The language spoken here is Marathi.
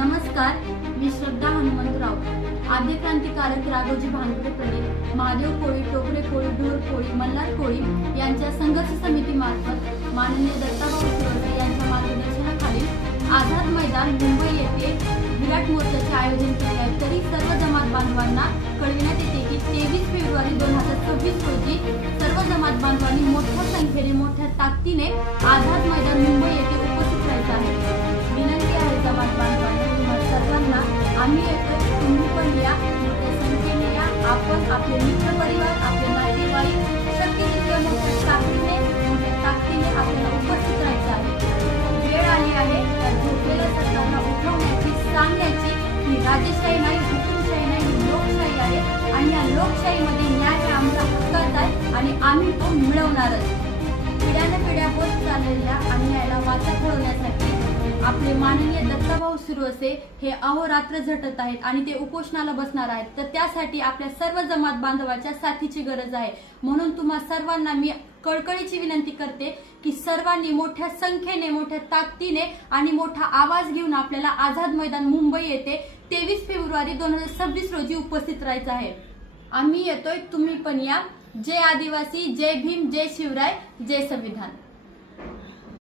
नमस्कार, मी श्रद्धा हनुमंतराव. आद्य क्रांतिकारक राघोजी भांगरे प्रणित महादेव कोळी, टोकरे कोळी, ढोर कोळी, मल्हार कोळी यांच्या संघर्ष समितीमार्फत माननीय दत्ताभाऊ सुरवसे यांच्या मार्गदर्शनाखाली आझाद मैदान मुंबई येथे विराट मोर्चाचे आयोजन केले आहे. तरी सर्व जमात बांधवांना कळविण्यात येते की 23 फेब्रुवारी 2026 रोजी सर्व जमात बांधवांनी मोठ्या संख्येने मोठ्या ताकदीने आझाद मैदान मुंबई येथे उपस्थित राहायचे आहे. विनंती आहे जमात बांधवांना, सर्वांना आम्ही येतो, तुम्ही पण या, मोठ्या संख्येने या. आपण आपले मित्र परिवार, आपले नातेवाईक शक्य तितक्या मोठ्या ताकदीने आपल्याला उपस्थित राहायचं आहे. वेळ आली आहे त्या झोपलेल्या सरकारला उठवण्याची, सांगण्याची ही राजेशाही नाही, हुकुमशाही नाही, ही लोकशाही आहे आणि या लोकशाहीमध्ये न्याय हे आमचा हक्काच आहे आणि आम्ही तो मिळवणारच. पिढ्यानपिढ्या होत चाललेल्या अन्यायाला वाचा फोडण्यासाठी आपले माननीय दत्ताभाऊ सुरवसे हे अहोरात्र झटत आहेत आणि ते उपोषणाला बसणार आहेत. तर त्यासाठी आपल्या सर्व जमात बांधवाच्या साथीची गरज आहे. म्हणून तुम्हा सर्वांना मी कळकळीची विनंती करते की सर्वांनी मोठ्या संख्येने, मोठ्या ताकदीने आणि मोठा आवाज घेऊन आपल्याला आझाद मैदान मुंबई येथे 23 फेब्रुवारी 2026 रोजी उपस्थित राहायचं आहे. आम्ही येतोय, तुम्ही पण या. जय आदिवासी, जय भीम, जय शिवराय, जय संविधान.